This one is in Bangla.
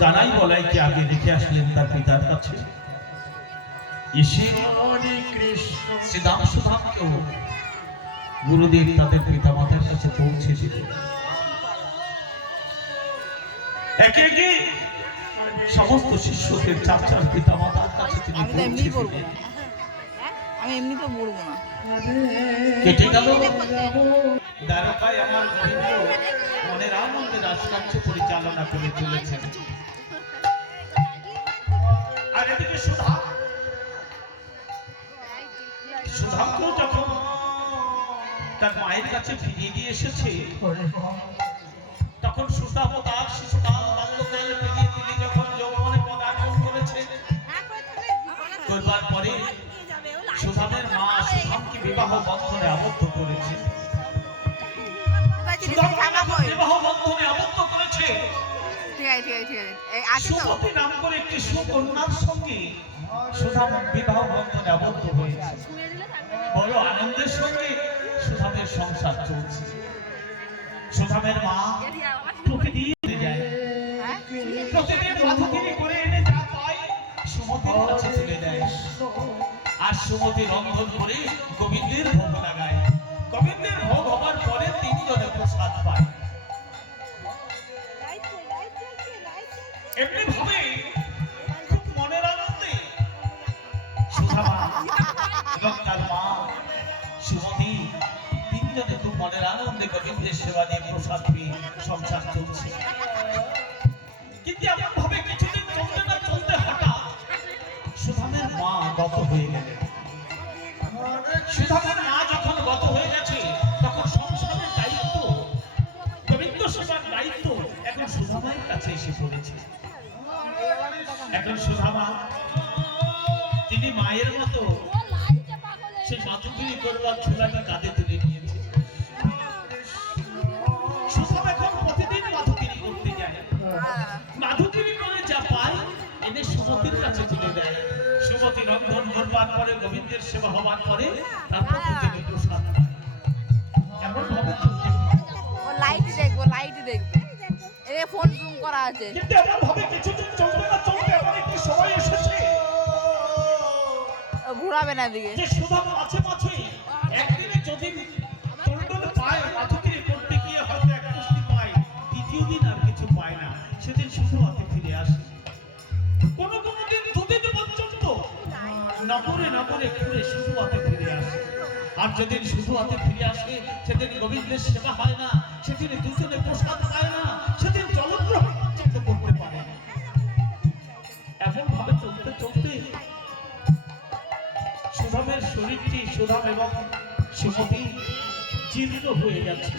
কানাই বলাইকে আগে রেখে আসলেন তার পিতার কাছে, এসে শ্রীদাম সুধামকেও গুরুদেব তাদের পিতা মাতার কাছে পৌঁছে দিলেন। একে একে সমস্ত শিষ্যদের চার চার পিতা মাতার কাছে তিনি পৌঁছে দিলেন। আমি এমনি তো বলবো না। কেটে গেল দ্বারকায় আমার গোবিন্দ মনের আনন্দে রাজকার্য পরিচালনা করে চলেছেন। আর এদিকে সুধামকেও যখন তার মায়ের কাছে ফিরিয়ে দিয়ে এসেছে, তখন সুধাম তার শিশুকাল বাল্যকাল পেরিয়ে তিনি যখন যৌবনে পদার্পণ করেছে, করবার পরে সুধামের মা সুধামকে বিবাহ বন্ধনে আবদ্ধ করেছে। বিবাহ বন্ধনে আবদ্ধ করেছে। সুমতি নাম করে একটি সুকন্যার সঙ্গে সুধাম বিবাহ বন্ধনে আবদ্ধ হয়েছে। বড় আনন্দের সঙ্গে সুধামের সংসার চলছে। সুধামের মা প্রতিদিন যায়, প্রতিদিন মাথুকিরি করে এনে যা পায় সুমতির কাছে তুলে দেয়। আর সুমতি রন্ধন করে গোবিন্দের ভোগ লাগায়। গোবিন্দের ভোগ হবার পরে তিনজনে প্রসাদ পায়। এমনি ভাবে খুব মনের আনন্দে সুধামা এবং তার মা সুমতি তিনজনে খুব মনের আনন্দে গোবিন্দের সেবা দিয়ে প্রসাদ পেয়ে সংসার চলছে। কিন্তু এমন ভাবে কিছুদিন চলতে না চলতে হঠাৎ গত হয়ে গেলেন। সুধামার মা যখন গত হয়ে গেছে তখন সংসারের দায়িত্ব, গোবিন্দ সেবার দায়িত্ব এখন সুধামায়ের কাছে এসে পড়েছে। এখন সুধামা তিনি মায়ের মতো সেই মাতুগিরি করবার ছোলাটি কাঁধে তুলে নিয়েছে। সুধামা এখন প্রতিদিন মাতুগিরি করতে যায়, মাতুগিরি করে যা পায় এনে সুমতির কাছে তুলে দেয়। সুমতি রন্ধন করবার পরে, গোবিন্দের সেবা হবার পরে তারপর প্রতিদিন প্রসাদ পায়। এমন ভাবে চলতে ও লাইট দেখবো, লাইট দেখবে। এর ফোন জুম করা আছে। কিন্তু এমন ভাবে কিছুদিন চলতে না চলতে এমন একটি সময় এসেছে ও ঘোরাবে না দিকে। যে সুধামা মাঝে মাঝে একদিনে যদি তোলটোল পায়, মাতুগিরি করতে গিয়ে হয়তো এক কুস্তি পায়, দ্বিতীয় দিন আর কিছু পায় না, সেদিন শুধু হাতে ফিরে আসে। কোনো কোনো দিন দুদিন পর্যন্ত নগরে নগরে ঘুরে শুধু হাতে ফিরে আসে। আর যেদিন শুধু হাতে ফিরে আসে সেদিন গোবিন্দের সেবা হয় না, সেদিন দুজনে প্রসাদ পায় না, সেদিন জলগ্রহণ পর্যন্ত করতে পারে না। এমন ভাবে চলতে চলতে সুধামের শরীরটি, সুধাম এবং সুমতি জীর্ণ হয়ে যাচ্ছে।